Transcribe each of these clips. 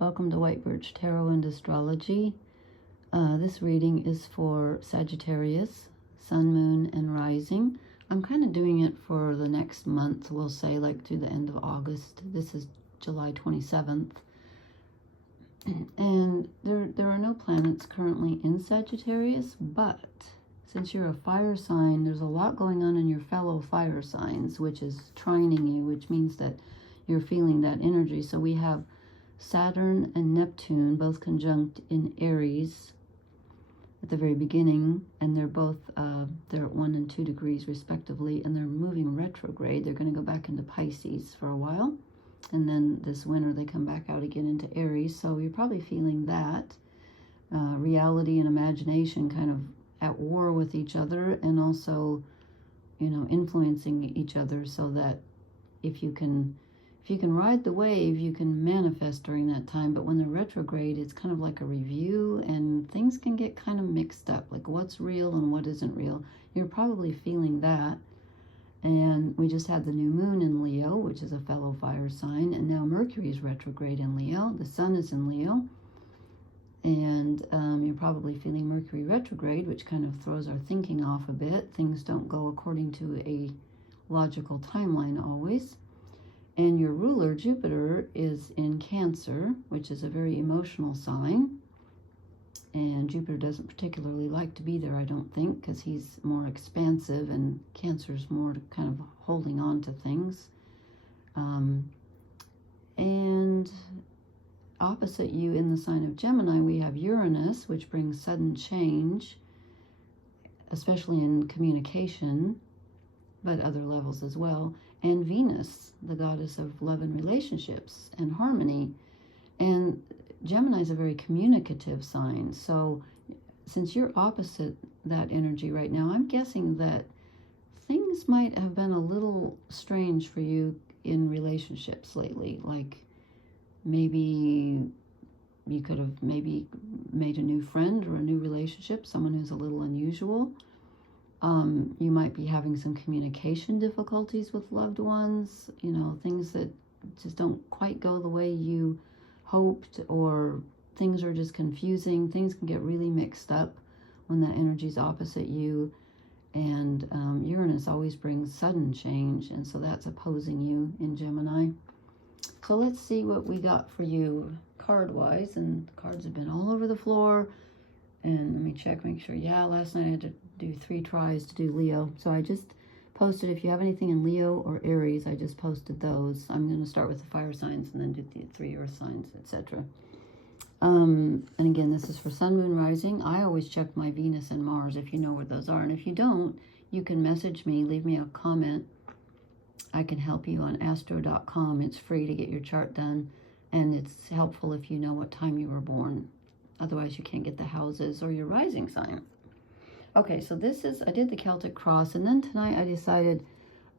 Welcome to White Birch Tarot and Astrology. This reading is for Sagittarius, Sun, Moon, and Rising. I'm kind of doing it for the next month, we'll say, like through the end of August. This is July 27th. And there are no planets currently in Sagittarius, but since you're a fire sign, there's a lot going on in your fellow fire signs, which is trining you, which means that you're feeling that energy. So we have Saturn and Neptune both conjunct in Aries at the very beginning, and they're both they're at 1 and 2 degrees respectively, and they're moving retrograde. They're going to go back into Pisces for a while, and then this winter they come back out again into Aries. So you're probably feeling that reality and imagination kind of at war with each other, and also, you know, influencing each other, so that if you can ride the wave, you can manifest during that time. But when they're retrograde, it's kind of like a review, and things can get kind of mixed up, like what's real and what isn't real. You're probably feeling that. And we just had the new moon in Leo, which is a fellow fire sign, and now Mercury is retrograde in Leo. The sun is in Leo, and you're probably feeling Mercury retrograde, which kind of throws our thinking off a bit. Things don't go according to a logical timeline always. And your ruler, Jupiter, is in Cancer, which is a very emotional sign. And Jupiter doesn't particularly like to be there, I don't think, because he's more expansive, and Cancer's more kind of holding on to things. And opposite you in the sign of Gemini, we have Uranus, which brings sudden change, especially in communication, but other levels as well. And Venus, the goddess of love and relationships and harmony. And Gemini is a very communicative sign. So since you're opposite that energy right now, I'm guessing that things might have been a little strange for you in relationships lately. Like maybe you could have maybe made a new friend or a new relationship, someone who's a little unusual. You might be having some communication difficulties with loved ones, you know, things that just don't quite go the way you hoped, or things are just confusing. Things can get really mixed up when that energy is opposite you. And Uranus always brings sudden change, and so that's opposing you in Gemini. So let's see what we got for you card-wise. And the cards have been all over the floor. And let me check, make sure. Yeah, last night I had to do 3 tries to do Leo. So I just posted, if you have anything in Leo or Aries, I just posted those. I'm going to start with the fire signs and then do the 3 earth signs, etc. And again, this is for Sun, Moon, Rising. I always check my Venus and Mars if you know where those are. And if you don't, you can message me, leave me a comment. I can help you on astro.com. It's free to get your chart done. And it's helpful if you know what time you were born. Otherwise, you can't get the houses or your rising sign. Okay, so this is, I did the Celtic cross, and then tonight I decided,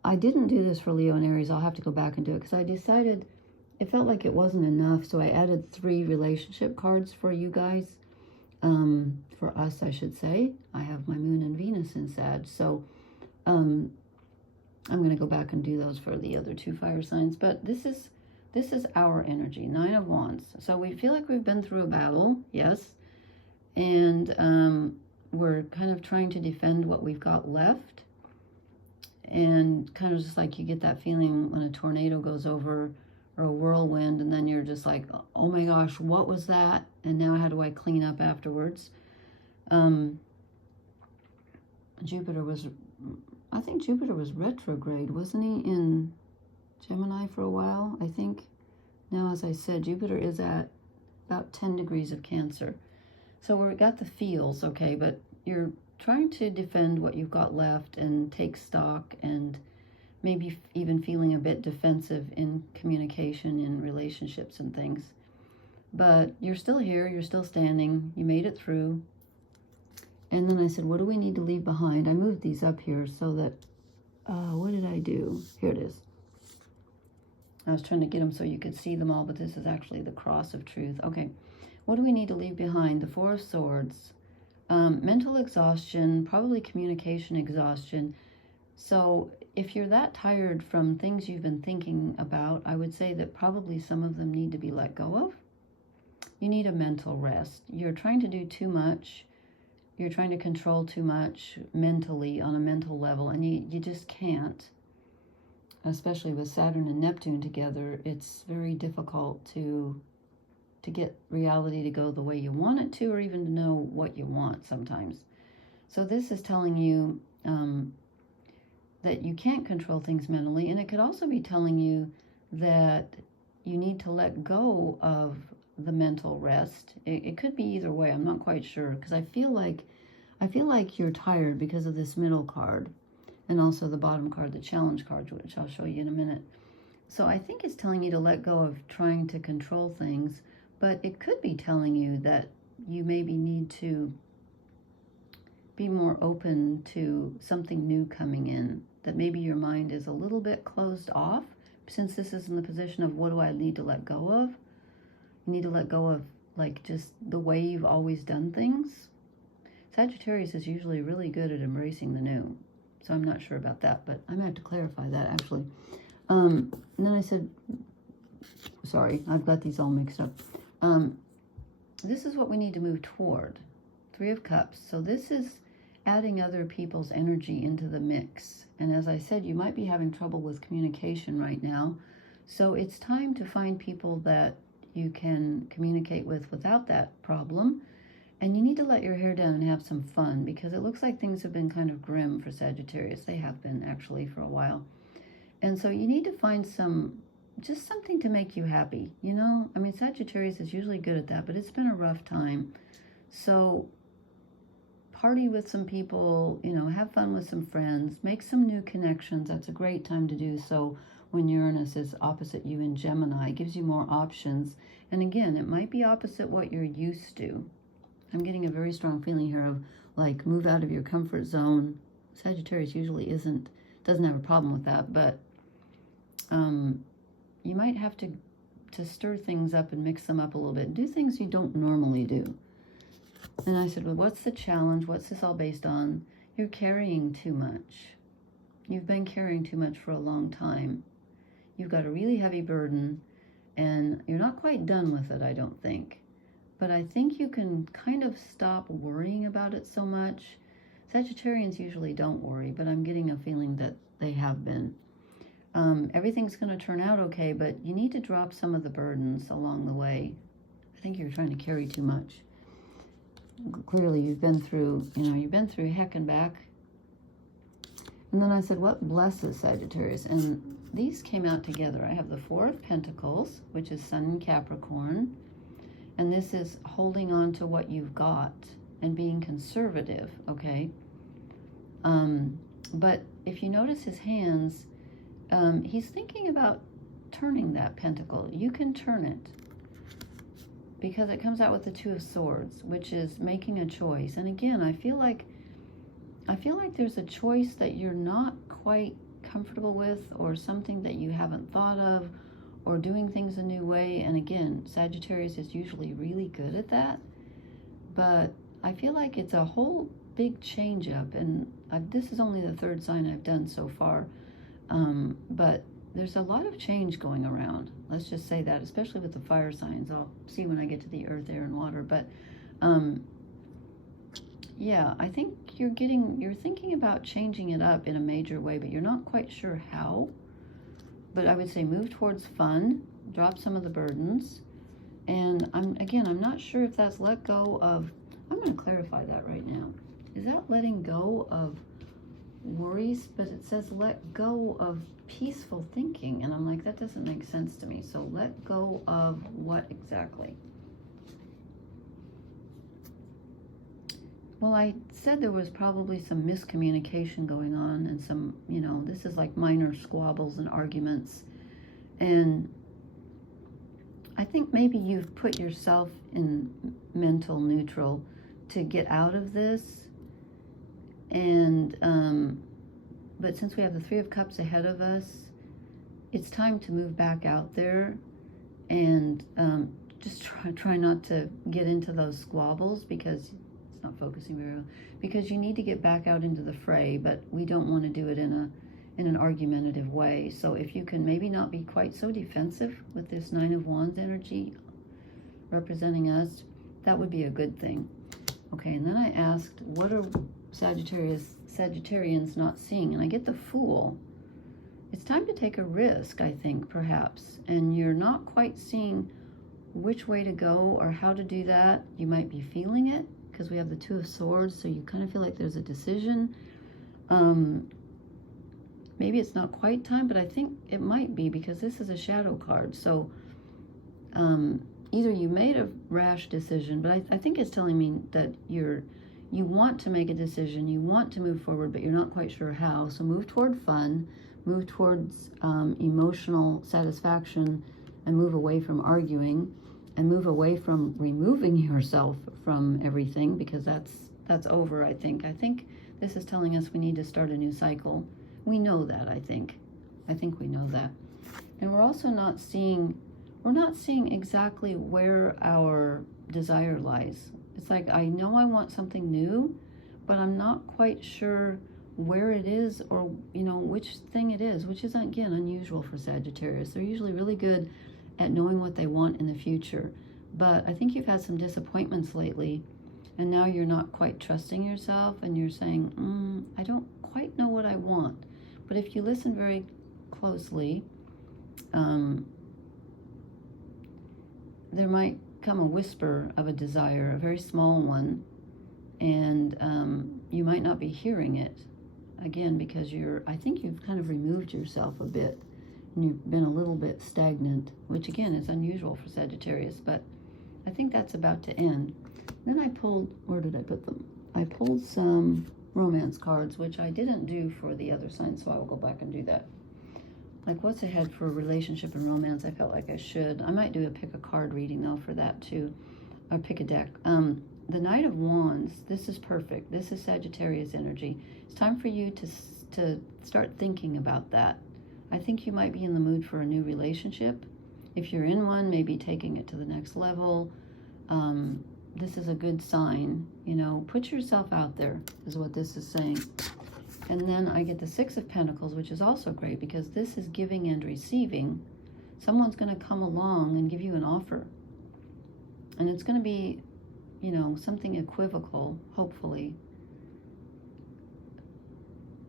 I didn't do this for Leo and Aries. I'll have to go back and do it, because I decided it felt like it wasn't enough, so I added 3 relationship cards for you guys. For us, I should say. I have my Moon and Venus in Sag, so I'm going to go back and do those for the other 2 fire signs. But this is our energy, 9 of Wands. So we feel like we've been through a battle, yes, and we're kind of trying to defend what we've got left. And kind of just like you get that feeling when a tornado goes over, or a whirlwind, and then you're just like, oh my gosh, what was that? And now how do I clean up afterwards? Jupiter was, I think Jupiter was retrograde, wasn't he, in Gemini for a while, I think. Now, as I said, Jupiter is at about 10 degrees of Cancer. So we got the feels, okay, but you're trying to defend what you've got left and take stock, and maybe even feeling a bit defensive in communication, in relationships and things. But you're still here, you're still standing, you made it through. And then I said, what do we need to leave behind? I moved these up here so that, what did I do? Here it is. I was trying to get them so you could see them all, but this is actually the cross of truth. Okay, what do we need to leave behind? The 4 of Swords, mental exhaustion, probably communication exhaustion. So if you're that tired from things you've been thinking about, I would say that probably some of them need to be let go of. you need a mental rest. You're trying to do too much. You're trying to control too much mentally on a mental level, and you just can't. Especially with Saturn and Neptune together, it's very difficult to get reality to go the way you want it to, or even to know what you want sometimes. So this is telling you that you can't control things mentally, and it could also be telling you that you need to let go of the mental rest. It could be either way. I'm not quite sure, because I feel like you're tired because of this middle card, and also the bottom card, the challenge card, which I'll show you in a minute. So I think it's telling you to let go of trying to control things, but it could be telling you that you maybe need to be more open to something new coming in, that maybe your mind is a little bit closed off, since this is in the position of what do I need to let go of? You need to let go of like just the way you've always done things. Sagittarius is usually really good at embracing the new. So I'm not sure about that, but I'm going to have to clarify that actually. And then I said, sorry, I've got these all mixed up. This is what we need to move toward. 3 of Cups. So this is adding other people's energy into the mix. And as I said, you might be having trouble with communication right now. So it's time to find people that you can communicate with without that problem. And you need to let your hair down and have some fun, because it looks like things have been kind of grim for Sagittarius. They have been actually for a while. And so you need to find just something to make you happy. You know, I mean, Sagittarius is usually good at that, but it's been a rough time. So party with some people, you know, have fun with some friends, make some new connections. That's a great time to do so when Uranus is opposite you in Gemini. It gives you more options. And again, it might be opposite what you're used to. I'm getting a very strong feeling here of like move out of your comfort zone. Sagittarius usually doesn't have a problem with that, but you might have to stir things up and mix them up a little bit. Do things you don't normally do. And I said, well, what's the challenge? What's this all based on? You're carrying too much. You've been carrying too much for a long time. You've got a really heavy burden, and you're not quite done with it, I don't think. But I think you can kind of stop worrying about it so much. Sagittarians usually don't worry, but I'm getting a feeling that they have been. Everything's going to turn out okay, but you need to drop some of the burdens along the way. I think you're trying to carry too much. Clearly, you've been through heck and back. And then I said, what blesses Sagittarius? And these came out together. I have the 4 of Pentacles, which is Sun in Capricorn. And this is holding on to what you've got and being conservative, okay? But if you notice his hands, he's thinking about turning that pentacle. You can turn it, because it comes out with the 2 of Swords, which is making a choice. And again, I feel like there's a choice that you're not quite comfortable with, or something that you haven't thought of, or doing things a new way. And again, Sagittarius is usually really good at that. But I feel like it's a whole big change up. And this is only the 3rd sign I've done so far. But there's a lot of change going around. Let's just say that, especially with the fire signs. I'll see when I get to the earth, air, and water. But yeah, I think you're thinking about changing it up in a major way, but you're not quite sure how. But I would say move towards fun, drop some of the burdens. And I'm not sure if that's let go of, I'm going to clarify that right now. Is that letting go of worries? But it says let go of peaceful thinking. And I'm like, that doesn't make sense to me. So let go of what exactly? Well, I said there was probably some miscommunication going on, and some, this is like minor squabbles and arguments. And I think maybe you've put yourself in mental neutral to get out of this. And, but since we have the 3 of Cups ahead of us, it's time to move back out there and just try not to get into those squabbles, because it's not focusing very well, because you need to get back out into the fray, but we don't want to do it in an argumentative way. So if you can maybe not be quite so defensive with this 9 of Wands energy, representing us, that would be a good thing. Okay, and then I asked, what are Sagittarians not seeing? And I get the Fool. It's time to take a risk, I think, perhaps. And you're not quite seeing which way to go or how to do that. You might be feeling it, because we have the Two of Swords, so you kind of feel like there's a decision. Maybe it's not quite time, but I think it might be, because this is a shadow card. So either you made a rash decision, but I think it's telling me that you want to make a decision, you want to move forward, but you're not quite sure how. So move toward fun, move towards emotional satisfaction, and move away from arguing, and move away from removing yourself from everything, because that's over, I think. I think this is telling us we need to start a new cycle. We know that, I think. I think we know that. And we're also not seeing exactly where our desire lies. It's like, I know I want something new, but I'm not quite sure where it is, or, you know, which thing it is, which is, again, unusual for Sagittarius. They're usually really good at knowing what they want in the future. But I think you've had some disappointments lately, and now you're not quite trusting yourself, and you're saying, I don't quite know what I want. But if you listen very closely, there might come a whisper of a desire, a very small one, and you might not be hearing it, again, because I think you've kind of removed yourself a bit, and you've been a little bit stagnant, which again is unusual for Sagittarius, but I think that's about to end. Then I pulled, where did I put them? I pulled some romance cards, which I didn't do for the other signs, so I will go back and do that. Like, what's ahead for relationship and romance? I felt like I should. I might do a pick a card reading, though, for that, too. Or pick a deck. The Knight of Wands, this is perfect. This is Sagittarius energy. It's time for you to start thinking about that. I think you might be in the mood for a new relationship. If you're in one, maybe taking it to the next level. This is a good sign. You know, put yourself out there, is what this is saying. And then I get the Six of Pentacles, which is also great, because this is giving and receiving. Someone's going to come along and give you an offer. And it's going to be, you know, something equivocal, hopefully.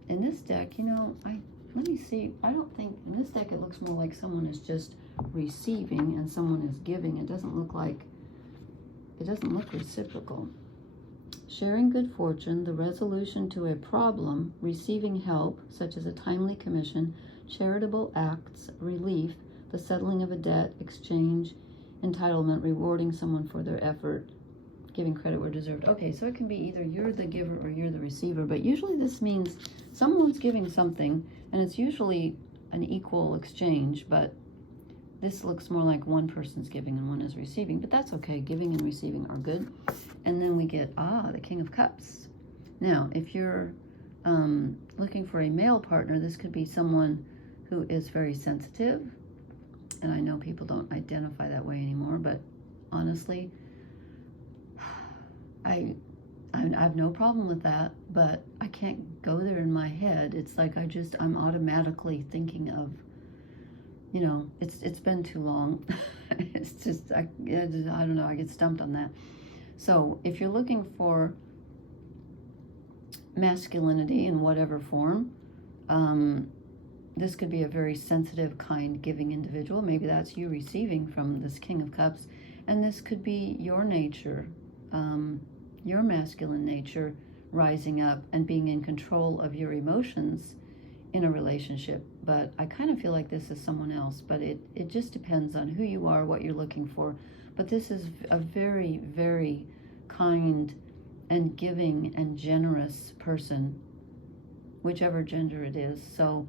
In this deck, you know, let me see. I don't think, in this deck it looks more like someone is just receiving and someone is giving. It doesn't look reciprocal. Sharing good fortune, the resolution to a problem, receiving help, such as a timely commission, charitable acts, relief, the settling of a debt, exchange, entitlement, rewarding someone for their effort, giving credit where deserved. Okay, so it can be either you're the giver or you're the receiver, but usually this means someone's giving something, and it's usually an equal exchange, but this looks more like one person's giving and one is receiving, but that's okay. Giving and receiving are good. And then we get, the King of Cups. Now, if you're looking for a male partner, this could be someone who is very sensitive. And I know people don't identify that way anymore, but honestly, I have no problem with that, but I can't go there in my head. It's like I'm automatically thinking of, you know, it's been too long. It's just, I don't know, I get stumped on that. So if you're looking for masculinity in whatever form, this could be a very sensitive, kind, giving individual. Maybe that's you receiving from this King of Cups. And this could be your nature, your masculine nature rising up and being in control of your emotions in a relationship. But I kind of feel like this is someone else, but it just depends on who you are, what you're looking for. But this is a very, very kind and giving and generous person, whichever gender it is. So,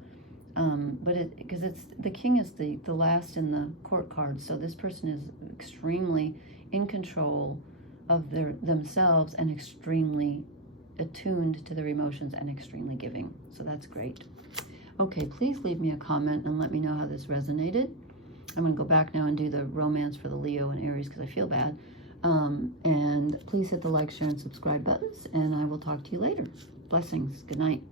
but because the king is the last in the court card, so this person is extremely in control of themselves and extremely attuned to their emotions and extremely giving. So that's great. Okay, please leave me a comment and let me know how this resonated. I'm going to go back now and do the romance for the Leo and Aries because I feel bad. And please hit the like, share, and subscribe buttons, and I will talk to you later. Blessings. Good night.